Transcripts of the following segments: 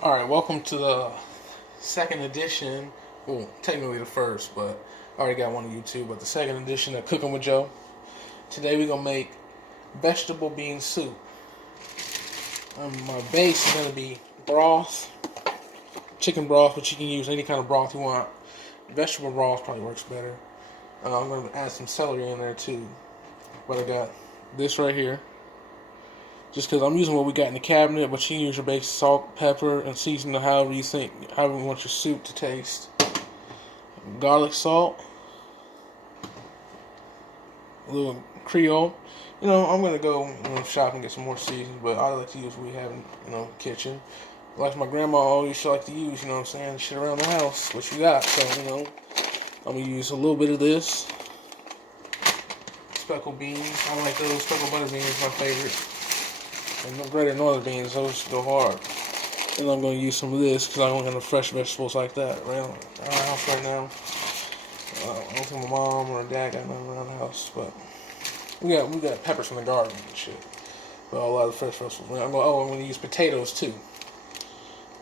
All right, welcome to the second edition. Well, technically the first, but I already got one on YouTube. But the second edition of Cooking with Joe. Today we're gonna make vegetable bean soup. My base is gonna be broth, chicken broth, but you can use any kind of broth you want. Vegetable broth probably works better. I'm gonna add some celery in there too. But I got this right here. Just because I'm using what we got in the cabinet, but you can use your base salt, pepper, and season it however you want your soup to taste. Garlic salt, a little Creole. I'm gonna go shop and get some more seasons, but I like to use what we have in kitchen. Like my grandma always used to like to use, what I'm saying, shit around the house, what you got. So I'm gonna use a little bit of this. Speckled beans, I like those. Speckled butter beans, my favorite. And no greater northern beans, those go hard. And I'm going to use some of this because I don't have no fresh vegetables like that around our house right now. I don't think my mom or dad got none around the house, but we got peppers from the garden and shit. But a lot of fresh vegetables. I'm going to use potatoes too.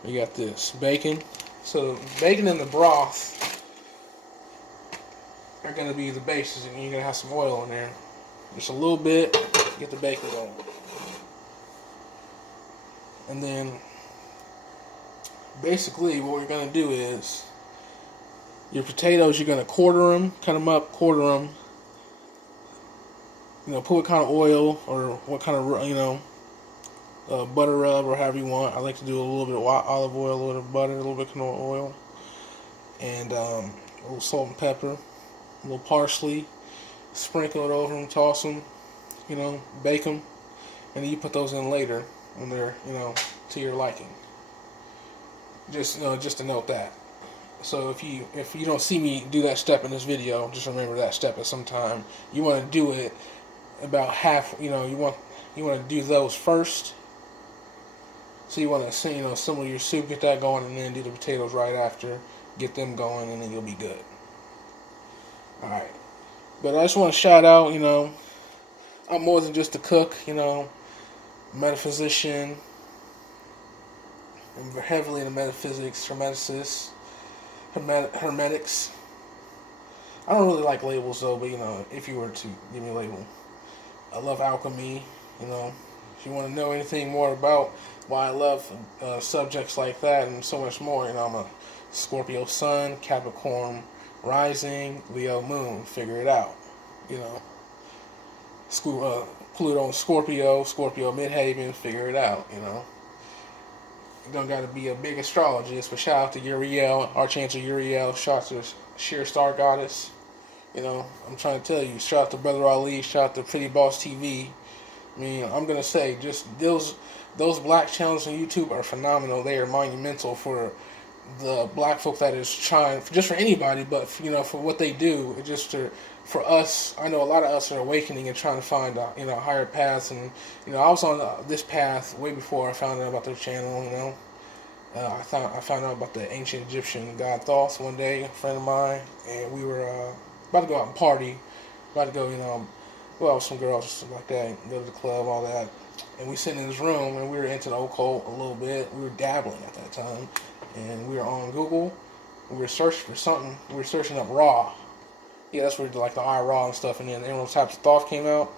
We got this bacon. So bacon and the broth are going to be the bases, and you're going to have some oil in there. Just a little bit. Get the bacon going. And then, basically, what we're going to do is, your potatoes, you're going to quarter them, cut them up, quarter them. Put what kind of oil or what kind of, butter rub or however you want. I like to do a little bit of olive oil, a little bit of butter, a little bit of canola oil. And a little salt and pepper, a little parsley. Sprinkle it over them, toss them, bake them. And then you put those in later when they're, to your liking. Just to note that. So if you don't see me do that step in this video, just remember that step at some time. You want to do it about half. You want to do those first. So you want to assemble your soup, get that going, and then do the potatoes right after. Get them going, and then you'll be good. All right. But I just want to shout out. I'm more than just a cook. Metaphysician. I'm heavily into metaphysics, hermetics. I don't really like labels though, but if you were to give me a label, I love alchemy. If you want to know anything more about why I love subjects like that and so much more, I'm a Scorpio Sun, Capricorn Rising, Leo Moon. Figure it out. Pluto Scorpio Midhaven. Figure it out. You don't got to be a big astrologist, but shout out to Uriel, Archangel Uriel, shout out to Sheer Star Goddess. I'm trying to tell you, shout out to Brother Ali, shout out to Pretty Boss TV. I'm going to say, just those black channels on YouTube are phenomenal. They are monumental for the black folk that is trying, just for anybody, but for what they do, for us. I know a lot of us are awakening and trying to find higher paths, and I was on this path way before I found out about their channel. I found out about the ancient Egyptian god Thoth one day, a friend of mine, and we were about to go out and party, about to go with some girls like that, go to the club, all that, and we sitting in this room and we were into the occult a little bit. We were dabbling at that time, and we were on Google. We were searching for something. We were searching up Ra. Yeah, that's where like the Raw and stuff, and then Emerald Types of Thought came out.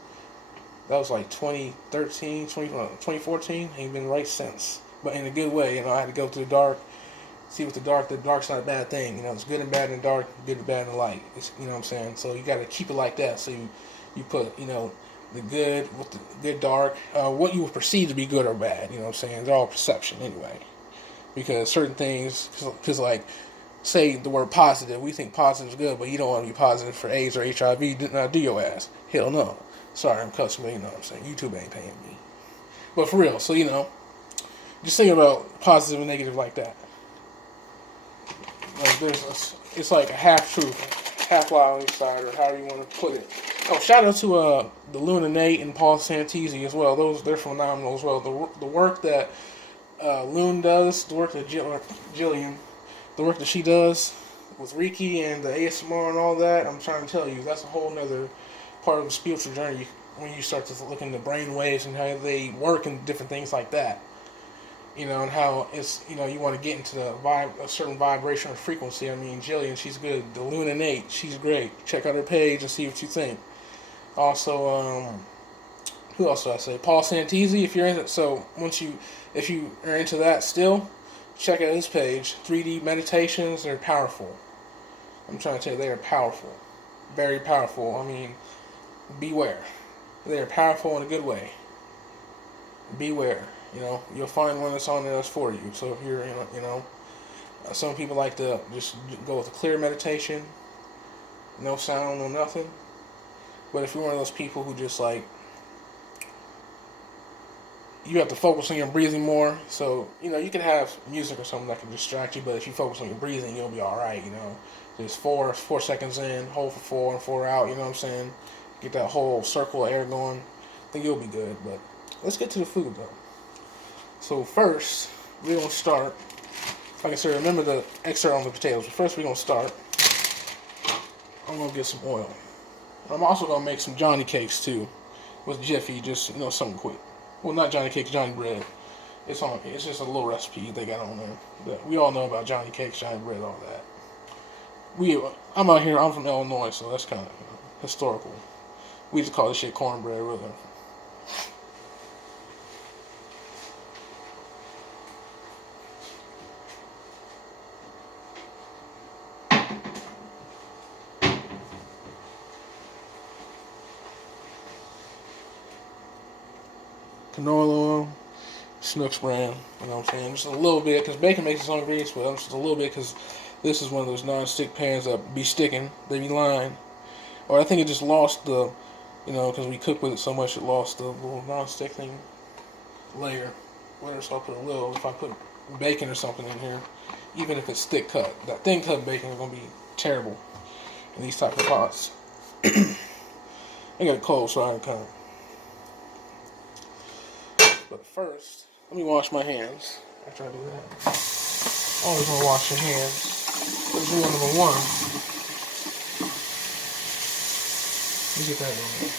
That was like 2014. Ain't been right since, but in a good way. I had to go to the dark, see what the dark's not a bad thing. It's good and bad in the dark, good and bad in the light. What I'm saying. So you got to keep it like that. So you put the good with the good dark, what you would perceive to be good or bad. What I'm saying. They're all perception anyway, because certain things, because like. Say the word positive. We think positive is good, but you don't want to be positive for AIDS or HIV. Do your ass. Hell no. Sorry, I'm cussing, but what I'm saying. YouTube ain't paying me. But for real, so just think about positive and negative like that. Like it's like a half truth, half lie on each side, or however you want to put it. Oh, shout out to the Luna Nate and Paul Santisi as well. They're phenomenal as well. The work that Loon does, the work that Jillian. The work that she does with Reiki and the ASMR and all that, I'm trying to tell you, that's a whole nother part of the spiritual journey when you start to look into brain waves and how they work and different things like that. And how it's, you want to get into a certain vibration or frequency. I mean, Jillian, she's good. The Luna Nate, she's great. Check out her page and see what you think. Also, who else do I say? Paul Santisi, if you're into, if you are into that still, check out his page. 3D meditations are powerful. I'm trying to tell you, they are powerful. Very powerful. I mean, beware. They are powerful in a good way. Beware. You'll find one that's on there that's for you. So if you're, some people like to just go with a clear meditation, no sound, no nothing. But if you're one of those people who just like, you have to focus on your breathing more. So, you can have music or something that can distract you, but if you focus on your breathing, you'll be alright, Just 4 seconds in, hold for 4 and 4 out, you know what I'm saying? Get that whole circle of air going. I think you'll be good, but let's get to the food though. So first, we're going to start, like I said, remember the extra on the potatoes, but first we're going to start, I'm going to get some oil. I'm also going to make some Johnny cakes too, with Jiffy, just, something quick. Well, not Johnny cakes, Johnny bread. It's just a little recipe they got on there. But we all know about Johnny cakes, Johnny bread, all that. I'm out here, I'm from Illinois, so that's kind of historical. We just call this shit cornbread, really. Canola oil, Snooks brand, you know what I'm saying? Just a little bit, because bacon makes its own grease, but just a little bit, because this is one of those non-stick pans that be sticking, they be lying. Or I think it just lost the, because we cook with it so much, it lost the little non-stick thing layer. Whatever, so I'll put a little, if I put bacon or something in here, even if it's thick cut, that thin cut bacon is going to be terrible in these type of pots. I got a cold, so I can come. But first, let me wash my hands after I do that. Always want to wash your hands. That's rule number 1. Let me get that going.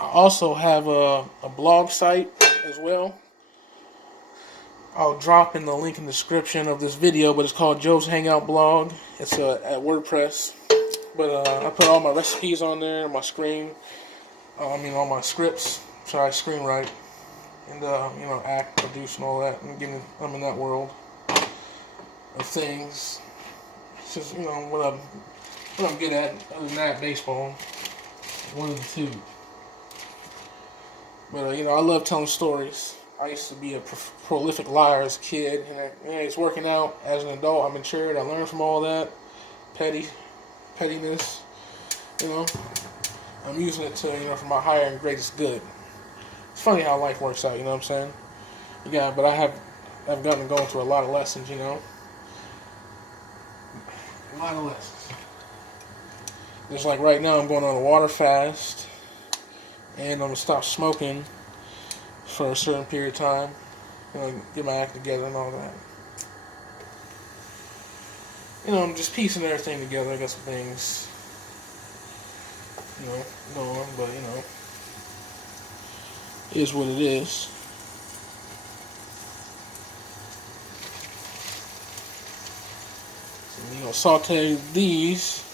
I also have a blog site as well. I'll drop in the link in the description of this video, but it's called Joe's Hangout Blog. It's at WordPress. But I put all my recipes on there, my all my scripts. So I screenwrite and act, produce, and all that. I'm in that world of things. It's just what I'm good at. Other than that, baseball. One of the two. But, I love telling stories. I used to be a prolific liar as a kid. And it's working out as an adult. I'm matured. I learned from all that. Pettiness. I'm using it to, for my higher and greatest good. It's funny how life works out, you know what I'm saying? Yeah, but I've gotten to go through a lot of lessons, A lot of lessons. Just like right now, I'm going on a water fast. And I'm going to stop smoking for a certain period of time. Get my act together and all that. I'm just piecing everything together. I got some things, going, but, it is what it is. So, saute these,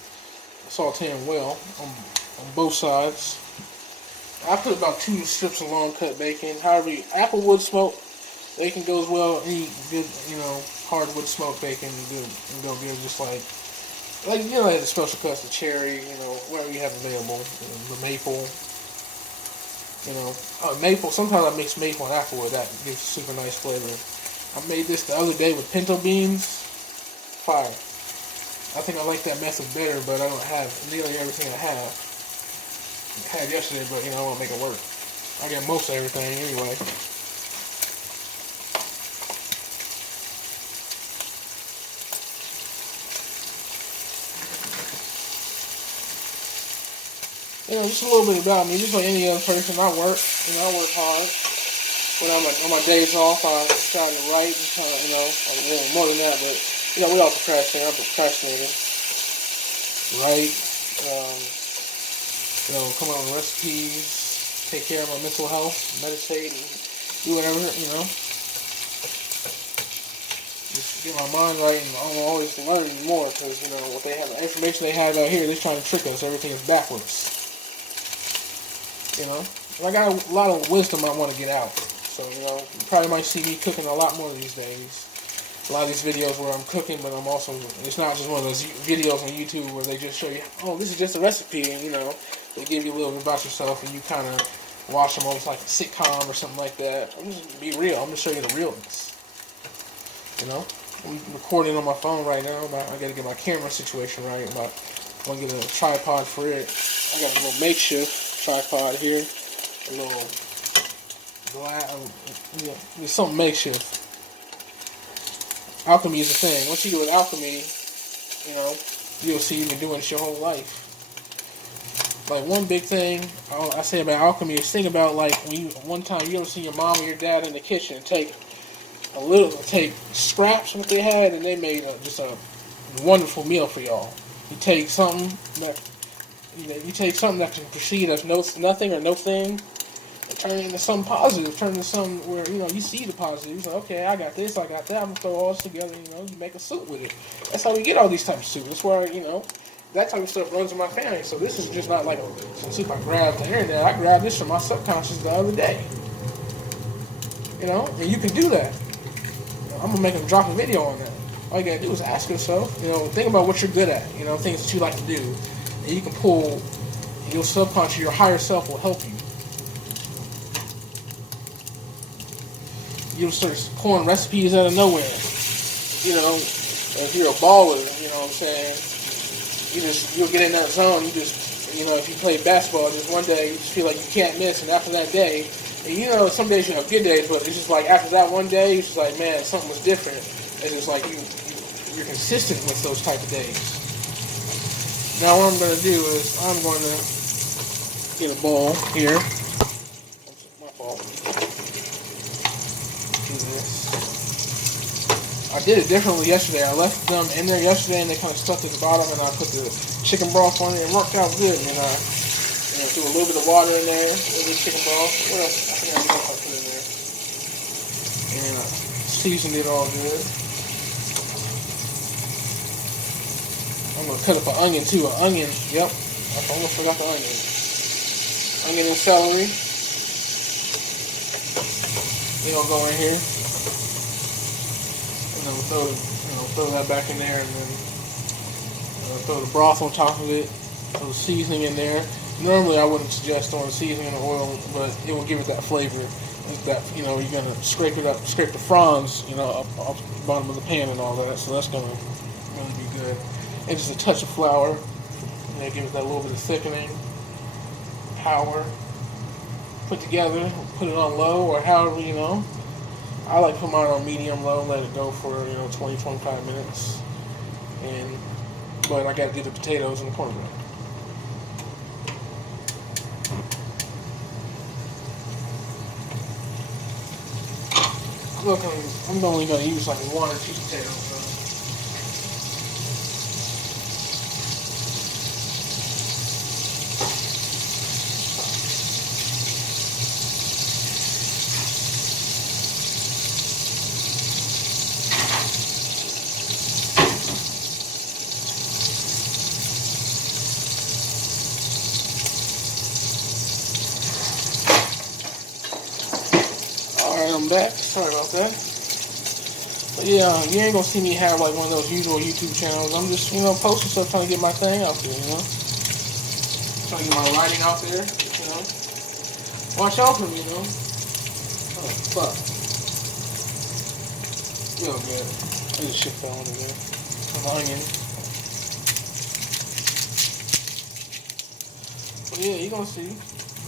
saute them well on both sides. I put about 2 strips of long cut bacon. However, applewood smoked bacon goes well. Any good, hardwood smoked bacon and go good. Just like the special cuts, the cherry, whatever you have available. The maple, maple. Sometimes I mix maple and applewood. That gives super nice flavor. I made this the other day with pinto beans. Fire. I think I like that method better, but I don't have nearly everything I had yesterday, but I want to make it work. I got most of everything anyway. just a little bit about me. Just like any other person, I work. I work hard. When I'm on my days off, I try to write and kind of, more than that. But we all procrastinate. I'm procrastinating. Write. Come up with recipes. Take care of my mental health. Meditate and do whatever. Just get my mind right, and I'm always learning more because what they have, the information they have out here, they're trying to trick us. Everything is backwards. And I got a lot of wisdom I want to get out. So you probably might see me cooking a lot more these days. A lot of these videos where I'm cooking, but I'm also, it's not just one of those videos on YouTube where they just show you, oh, this is just a recipe, and they give you a little bit about yourself, and you kind of watch them almost like a sitcom or something like that. I'm just gonna be real. I'm gonna show you the realness. I'm recording on my phone right now. I gotta get my camera situation right. I want to get a tripod for it. I got a little makeshift tripod here. A little glass. It's something makeshift. Alchemy is a thing. Once you do with alchemy, you'll see you've been doing this your whole life. Like one big thing I say about alchemy is think about like one time you ever see your mom or your dad in the kitchen take scraps of what they had and they made just a wonderful meal for y'all. You take something that can proceed as nothing or no thing, and turn it into something positive. Turn it into something where you see the positive. You're like, okay, I got this, I got that. I'm gonna throw all this together. You make a soup with it. That's how we get all these types of soup. That's where that type of stuff runs in my family. So this is just not like some soup I grabbed the internet. I grabbed this from my subconscious the other day. And you can do that. I'm gonna make them drop a video on that. All you gotta do is ask yourself, think about what you're good at, things that you like to do. And you can pull your subconscious, your higher self will help you. You'll start pulling recipes out of nowhere. If you're a baller, what I'm saying, you'll get in that zone, if you play basketball, just one day you just feel like you can't miss, and after that day, and some days you have good days, but it's just like after that one day, it's just like, man, something was different. It's just like you're consistent with those type of days. Now what I'm going to do is I'm going to get a bowl here. My fault. Do this. I did it differently yesterday. I left them in there yesterday and they kind of stuck at the bottom, and I put the chicken broth on it. It worked out good, and I threw a little bit of water in there, a little bit of chicken broth. What else? I think I put in there. And seasoned it all good. I'm going to cut up an onion too. An onion, yep. I almost forgot the onion. Onion and celery. Go in here. And then throw that back in there, and then throw the broth on top of it. Throw the seasoning in there. Normally I wouldn't suggest throwing seasoning and oil, but it will give it that flavor. You're gonna scrape the fronds, up the bottom of the pan and all that. So that's gonna really be good. And just a touch of flour, and give it that little bit of thickening, power. Put together, put it on low or however I like to put mine on medium low, let it go for 20-25 minutes. But I gotta do the potatoes and the cornbread. Look, I'm only going to use like 1 or 2 potatoes. Alright, I'm back. Sorry about that. But yeah, you ain't gonna see me have like one of those usual YouTube channels. I'm just, posting stuff, trying to get my thing out there, Trying to get my writing out there, Watch out for me, Oh, fuck. Real good. I just shit fell under there. Some onion. But yeah, you're gonna see.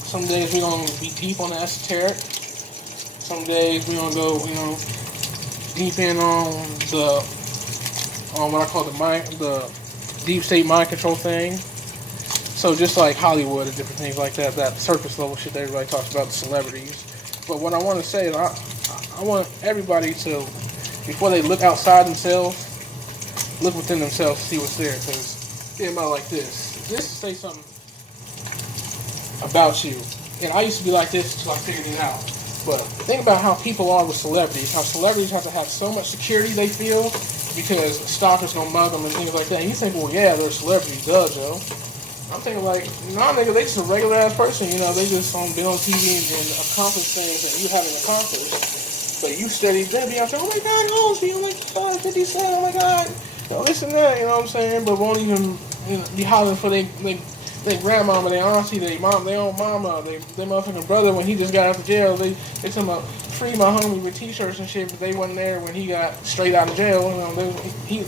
Some days we're gonna be deep on the esoteric. Some days we're gonna go, deep in on what I call the deep state mind control thing. So just like Hollywood and different things like that, that surface level shit that everybody talks about, the celebrities. But what I want to say is I want everybody to, before they look outside themselves, look within themselves to see what's there. Because think about it like this. This say something about you. And I used to be like this until I figured it out. But think about how people are with celebrities. How celebrities have to have so much security they feel because stalkers gonna mug them and things like that. And you think, well, yeah, they're a celebrity, duh, Joe. I'm thinking like, nah, nigga, they just a regular ass person. You know, they just been on TV and accomplished things that you haven't accomplished. But you steady, they be out there, oh my God, Holmesby, oh my God, 50 Cent, oh my God, you know, this and that, you know what I'm saying? But won't even be hollering for their grandmama, their auntie, their mom, their own mama, their motherfucking brother when he just got out of jail. They talking about free my homie with t-shirts and shit, but they wasn't there when he got straight out of jail. You know,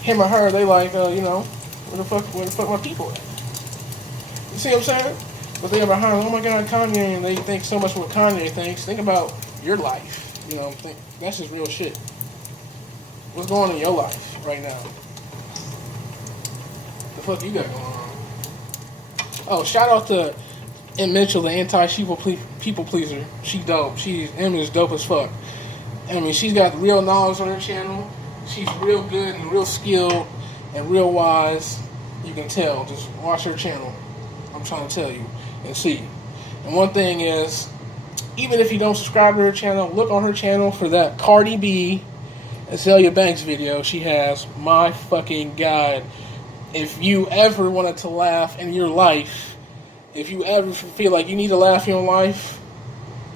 him or her, they like, you know, where the fuck my people at? You see what I'm saying? But they are behind, oh my God, Kanye, and they think so much what Kanye thinks. Think about your life. You know, that's just real shit. What's going on in your life right now? The fuck you got going on? Oh, shout out to M. Mitchell, the anti-people pleaser. She dope. M is dope as fuck. I mean, she's got real knowledge on her channel. She's real good and real skilled and real wise. You can tell. Just watch her channel. I'm trying to tell you and see. And one thing is, even if you don't subscribe to her channel, look on her channel for that Cardi B and Azalea Banks video she has. My fucking God. If you ever wanted to laugh in your life, if you ever feel like you need to laugh in your life,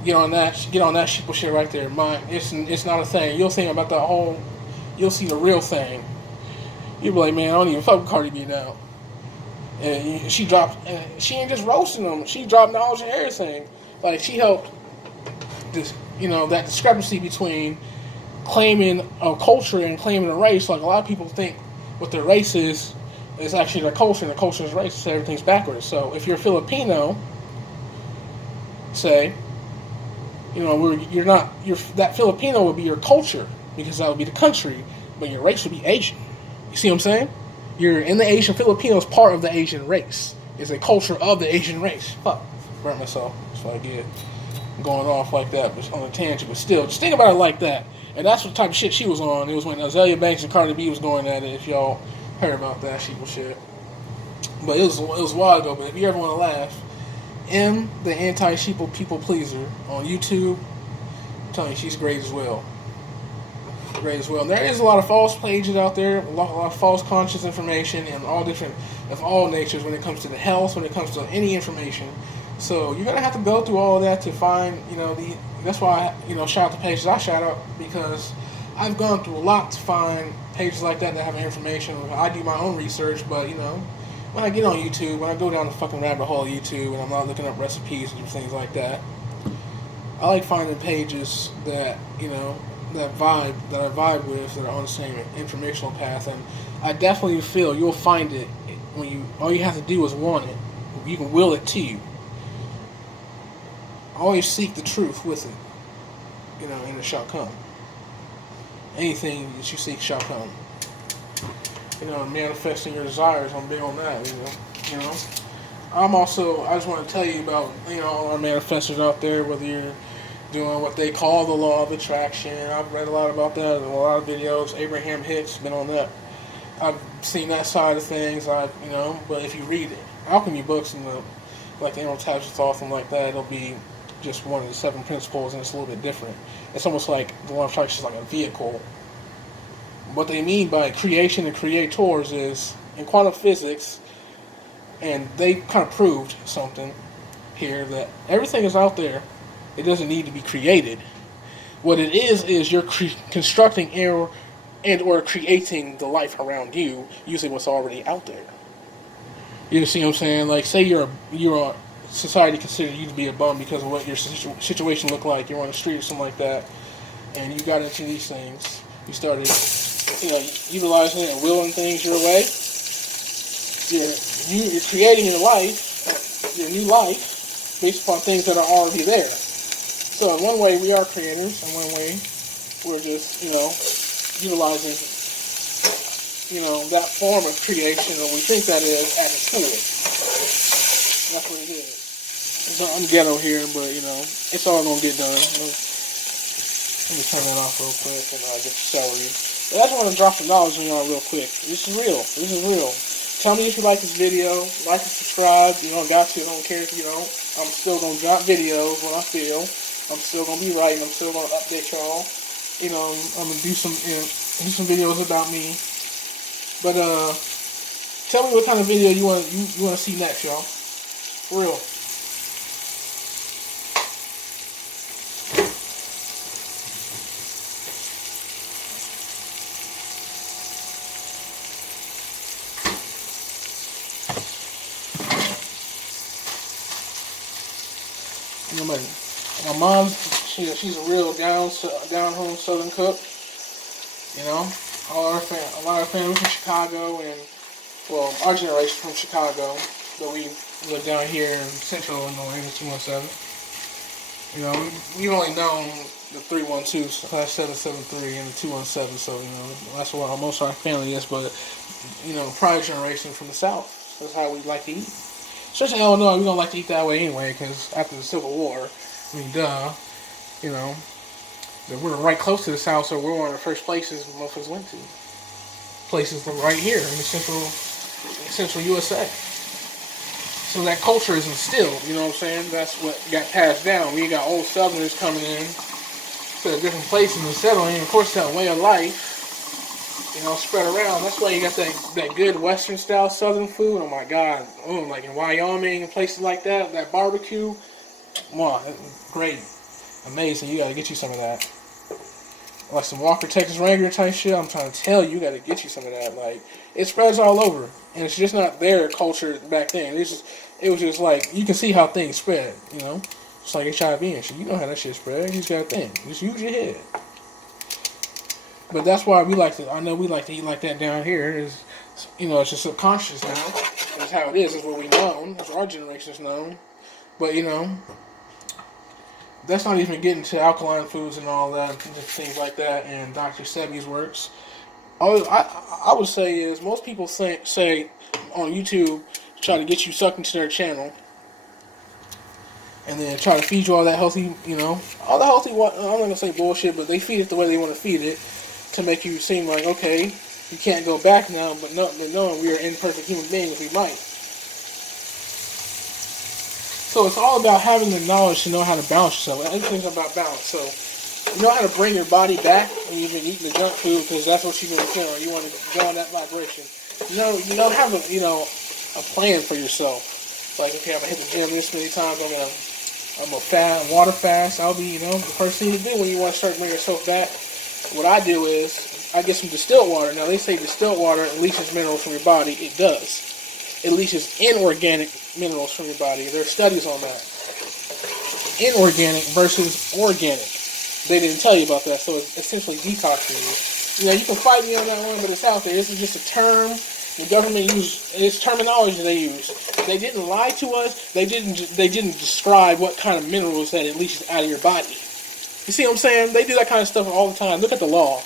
get on that sheeple shit right there. It's not a thing. You'll think about you'll see the real thing. You'll be like, man, I don't even fuck with Cardi B now. And she ain't just roasting them. She dropped knowledge and everything. Like, she helped this, that discrepancy between claiming a culture and claiming a race. Like, a lot of people think what their race is actually their culture, and the culture is race, so everything's backwards. So if you're Filipino, say, that Filipino would be your culture, because that would be the country, but your race would be Asian. You see what I'm saying? You're in the Asian. Filipinos part of the Asian race. It's a culture of the Asian race. Fuck. Burnt myself. That's what I get. Going off like that, but on a tangent. But still, just think about it like that. And that's what type of shit she was on. It was when Azalea Banks and Cardi B was going at it. If y'all heard about that shit. But it was a while ago. But if you ever want to laugh, M, the anti-sheeple people pleaser on YouTube, I'm telling you, she's great as well. Great as well. And there is a lot of false pages out there, a lot of false conscious information, and of all natures when it comes to the health, when it comes to any information. So you're gonna have to go through all of that to find, that's why shout out to pages I shout out, because I've gone through a lot to find pages like that have information. I do my own research, but when I get on YouTube, when I go down the fucking rabbit hole of YouTube and I'm not looking up recipes and things like that, I like finding pages that that I vibe with, that are on the same informational path. And I definitely feel you'll find it when all you have to do is want it. You can will it to you. Always seek the truth with it, and it shall come. Anything that you seek shall come. Manifesting your desires, I'm big on that, I just want to tell you about, all our manifestors out there, whether you're doing what they call the law of attraction. I've read a lot about that in a lot of videos. Abraham Hicks, been on that. I've seen that side of things, but if you read alchemy books and the Emerald Tablets of Thought and like that, it'll be just one of the 7 principles, and it's a little bit different. It's almost like the law of attraction is like a vehicle. What they mean by creation and creators is, in quantum physics, and they kind of proved something here, that everything is out there. It doesn't need to be created. What it is you're constructing and or creating the life around you using what's already out there. You see what I'm saying? Like, say you're a society considered you to be a bum because of what your situation looked like. You're on the street or something like that, and you got into these things. You started, utilizing and willing things your way. You're creating your life, your new life, based upon things that are already there. So in one way we are creators, in one way we're just, utilizing, that form of creation, and we think that is at its fullest. That's what it is. So I'm ghetto here, but you know, it's all gonna get done. Let me turn that off real quick and get the celery. But I just want to drop some knowledge on y'all real quick. This is real. This is real. Tell me if you like this video. Like and subscribe. You don't got to. I don't care if you don't. I'm still gonna drop videos when I feel. I'm still gonna be writing. I'm still gonna update y'all. You know, I'm gonna do some videos about me. But tell me what kind of video you want to see next, y'all. For real. You know, my mom, she's a real down home Southern cook. You know, a lot of family from Chicago, and well, our generation from Chicago, but we live down here in Central Illinois in the 217. You know, we've only known the 312s, class 773, and the 217. So you know, that's where most of our family is. But you know, prior generation from the South, that's how we like to eat. Especially in Illinois, we don't like to eat that way anyway, because after the Civil War, I mean, duh, you know, we're right close to the South, so we're one of the first places motherfuckers went to. Places right here in the central USA. So that culture is instilled, you know what I'm saying? That's what got passed down. We got old Southerners coming in to a different places and settling, and of course that way of life, you know, spread around. That's why you got that good Western style Southern food. Oh my God. Oh, like in Wyoming and places like that. That barbecue. Wow, great. Amazing. You gotta get you some of that. Like some Walker, Texas Ranger type shit. I'm trying to tell you, you gotta get you some of that. Like, it spreads all over. And it's just not their culture back then. It was just like, you can see how things spread, you know? It's like HIV and shit. You know how that shit spread. You just gotta think. Just use your head. But that's why I know we like to eat like that down here. Is, you know, it's just subconscious now. That's how it is. That's what we know. That's what our generation's known. But, you know, that's not even getting to alkaline foods and all that, and things like that, and Dr. Sebi's works. All I would say is, most people say on YouTube, try to get you sucked into their channel, and then try to feed you all that healthy, you know, all the healthy, I'm not going to say bullshit, but they feed it the way they want to feed it, to make you seem like, okay, you can't go back now, but knowing we are imperfect human beings, we might. So it's all about having the knowledge to know how to balance yourself. Everything's about balance. So you know how to bring your body back when you've been eating the junk food, because that's what you've been feeling. You want to go on that vibration. You know, have a plan for yourself. Like, okay, I'm gonna hit the gym this many times. I'm gonna water fast. I'll be, you know, the first thing to do when you want to start bringing yourself back. What I do is I get some distilled water. Now they say distilled water leaches minerals from your body. It does. It leaches inorganic minerals from your body. There are studies on that. Inorganic versus organic. They didn't tell you about that, so it's essentially detoxing you. You know, you can fight me on that one, but it's out there. This is just a term the government used. It's terminology they use. They didn't lie to us. They didn't describe what kind of minerals that it leaches out of your body. You see what I'm saying? They do that kind of stuff all the time. Look at the law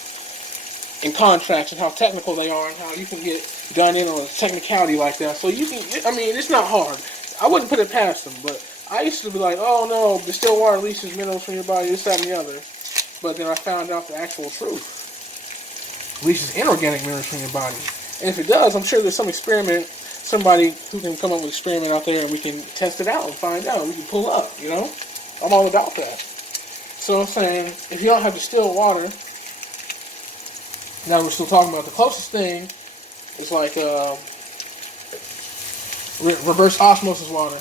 and contracts and how technical they are and how you can get done in on a technicality like that. So you can, I mean, it's not hard. I wouldn't put it past them, but I used to be like, oh no, distilled water leaches minerals from your body, this, that, and the other. But then I found out the actual truth. It leaches inorganic minerals from your body. And if it does, I'm sure there's some experiment, somebody who can come up with an experiment out there and we can test it out and find out. We can pull up, you know? I'm all about that. So I'm saying, if you don't have distilled water, now we're still talking about the closest thing is like reverse osmosis water,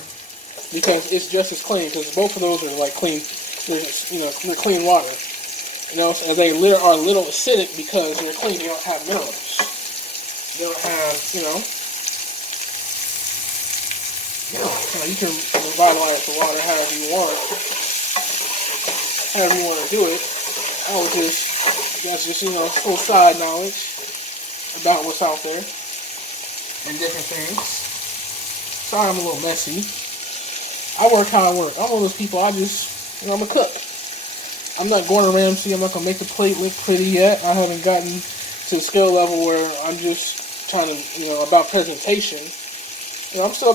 because it's just as clean, because both of those are like clean, they're clean water. You know, and they are a little acidic because they're clean. They don't have minerals. They don't have, you know, you can revitalize the water however you want to do it. That's just, you know, full side knowledge about what's out there and different things. Sorry I'm a little messy. I work how I work. I'm one of those people, I'm a cook. I'm not Gordon Ramsay. I'm not going to make the plate look pretty yet. I haven't gotten to a skill level where I'm just trying to, about presentation. You know, I'm still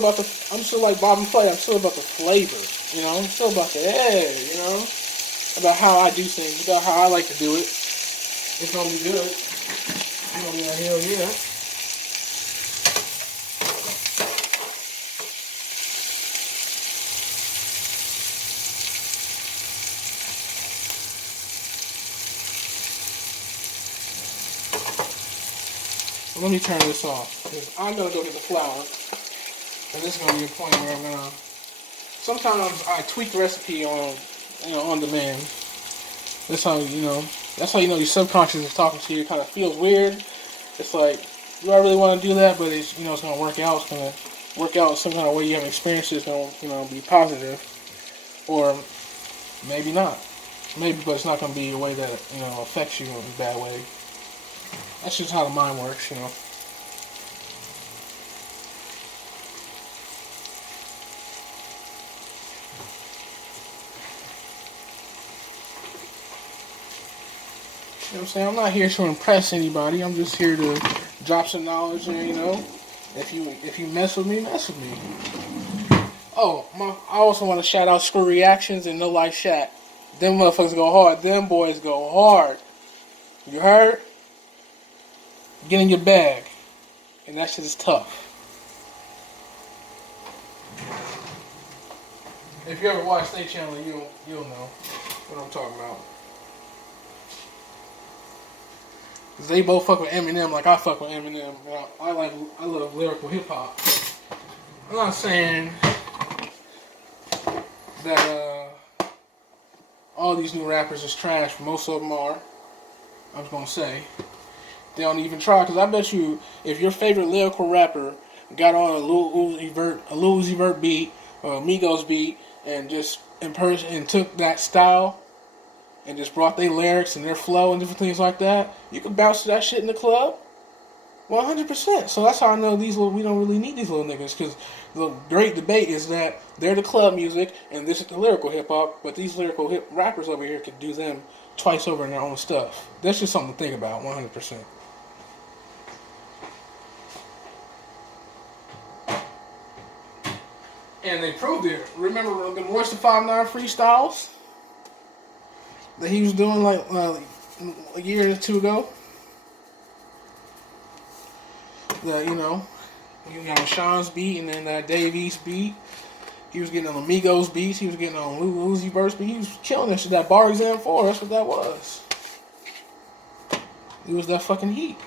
like Bobby Flay. I'm still about the flavor. You know, I'm still about the egg. You know, about how I do things, about how I like to do it. It's gonna be good. It's gonna be like hell yeah. So let me turn this off because I'm gonna go get the flour, and this is gonna be a point where I'm gonna. Sometimes I tweak the recipe on demand. That's how you know. That's how you know your subconscious is talking to you. It kind of feels weird. It's like, do I really want to do that? But it's it's gonna work out. It's gonna work out some kind of way you haven't experienced it. It's gonna be positive, or maybe not. Maybe, but it's not gonna be a way that affects you in a bad way. That's just how the mind works, you know. You know what I'm saying? I'm not here to impress anybody. I'm just here to drop some knowledge and if you mess with me, mess with me. Oh, I also want to shout out Screw Reactions and No Life Shat. Them motherfuckers go hard. Them boys go hard. You heard? Get in your bag. And that shit is tough. If you ever watch State Channel, you'll know what I'm talking about. They both fuck with Eminem like I fuck with Eminem. I love lyrical hip hop. I'm not saying that all these new rappers is trash. Most of them are. I was gonna say they don't even try, because I bet you if your favorite lyrical rapper got on a Lil Uzi Vert beat or a Migos beat and just and took that style and just brought their lyrics and their flow and different things like that, you could bounce to that shit in the club 100%. So that's how I know we don't really need these little niggas, because the great debate is that they're the club music and this is the lyrical hip hop, but these lyrical rappers over here could do them twice over in their own stuff. That's just something to think about 100%. And they proved it. Remember the Royce da 5'9" freestyles that he was doing like a year or two ago? You got Sean's beat and then Dave East beat. He was getting on Amigos beats. He was getting on Lil Uzi Vert's beat. He was killing that shit. That Bar Exam 4, that's what that was. It was that fucking heat.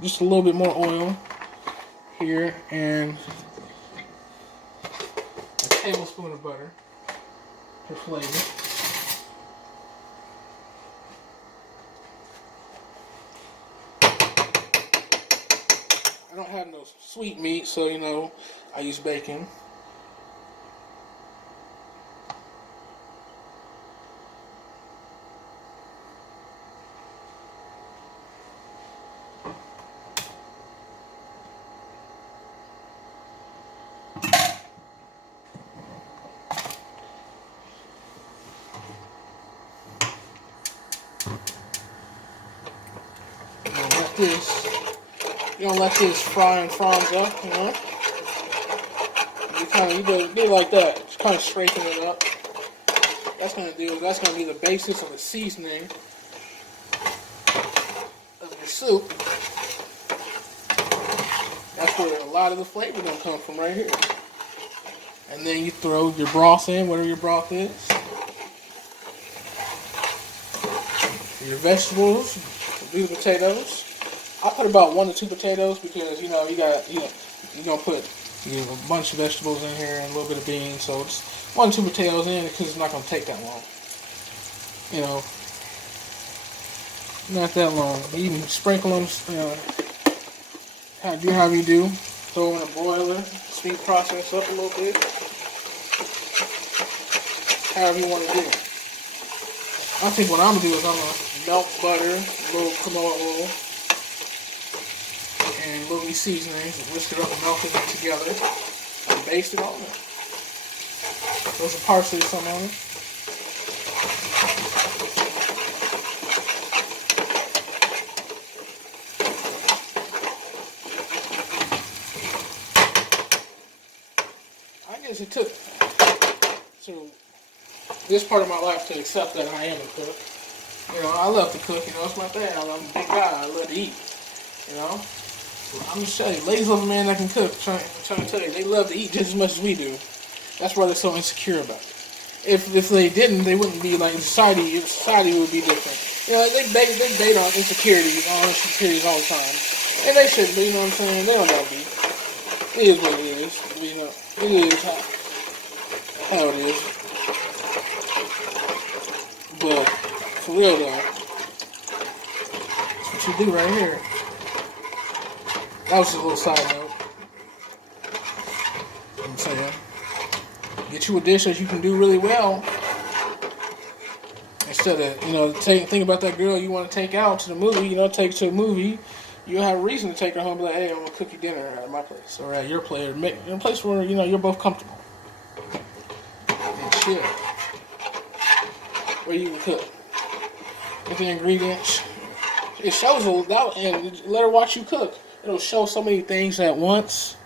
Just a little bit more oil here and a tablespoon of butter for flavor. I don't have no sweet meat, so I use bacon. You don't let this fry and fronds up, You do it like that, just kind of scraping it up. That's gonna be the basis of the seasoning of your soup. That's where a lot of the flavor gonna come from right here. And then you throw your broth in, whatever your broth is. Your vegetables, the potatoes. I put about 1 to 2 potatoes because you're gonna put a bunch of vegetables in here and a little bit of beans, so just 1 to 2 potatoes in because it's not gonna take that long. Not that long. You can sprinkle them, however you do. Throw them in a boiler, speed process up a little bit. However you want to do it. I think what I'm gonna do is I'm gonna melt butter, a little canola oil, and a little seasonings, and whisk it up and melt it together, and baste it on it. Throw some parsley or something on it. it took to this part of my life to accept that I am a cook. You know, I love to cook. You know, it's my thing. I'm a big guy. I love to eat. You know, I'm just telling you, ladies love a man that can cook. I'm trying to tell you, they love to eat just as much as we do. That's why they're so insecure about it. If they didn't, they wouldn't be like in society. Society would be different. You know, they bait on insecurities all the time, and they shouldn't be. You know what I'm saying? They don't gotta be. It is what it is. You know, it is how it is. But for real though, that's what you do right here. That was just a little side note. I'm saying, get you a dish that you can do really well. Instead of, you know, think about that girl you want to take out to the movie, you know, take to a movie. You have a reason to take her home and be like, hey, I'm going to cook you dinner at my place or at your place, or in a place where, you know, you're both comfortable. And chill. Where you can cook. With the ingredients. It shows and let her watch you cook. It'll show so many things at once.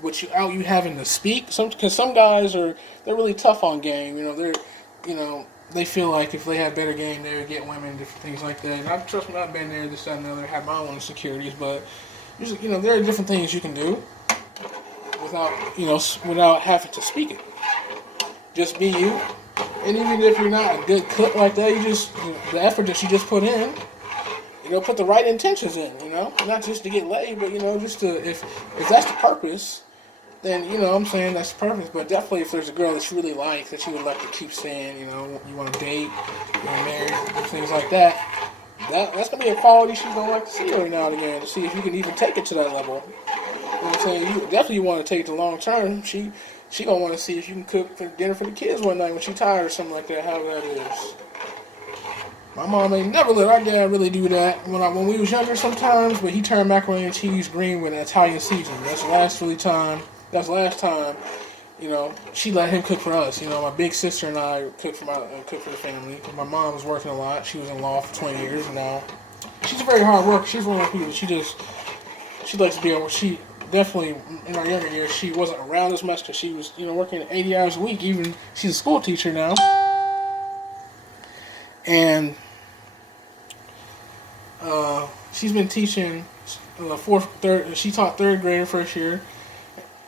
Without you having to speak. Because some guys they're really tough on game. You know, they feel like if they had better game, they would get women, different things like that. And trust me, I've been there, this, that, and the other, had my own insecurities, but you know, there are different things you can do without having to speak it. Just be you, and even if you're not a good cook like that, the effort that you just put in, you know, put the right intentions in, you know, not just to get laid, but you know, just to if that's the purpose. Then, you know what I'm saying, that's the purpose. But definitely if there's a girl that you really like, that you would like to keep saying, you know, you want to date, you want to marry, things like that, that's going to be a quality she's going to like to see every now and again, to see if you can even take it to that level. You know what I'm saying? You definitely want to take it to long term. She going to want to see if you can cook for dinner for the kids one night when she's tired or something like that, however that is. My mom ain't never let our dad really do that when we was younger sometimes, but he turned macaroni and cheese green with an Italian seasoning. That's the last time, you know, she let him cook for us. You know, my big sister and I cook for the family. My mom was working a lot. She was in law for 20 years now. She's a very hard worker. She's one of those people. She likes to be able. She definitely in our younger years she wasn't around as much because she was, you know, working 80 hours a week. Even she's a school teacher now, and she's been teaching She taught third grade first year.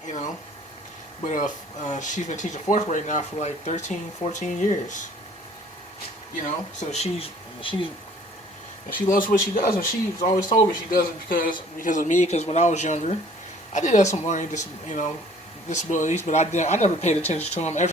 You know, but she's been teaching fourth grade now for like 13, 14 years. You know, so she loves what she does, and she's always told me she does it because of me. Because when I was younger, I did have some learning disabilities, but I never paid attention to them ever.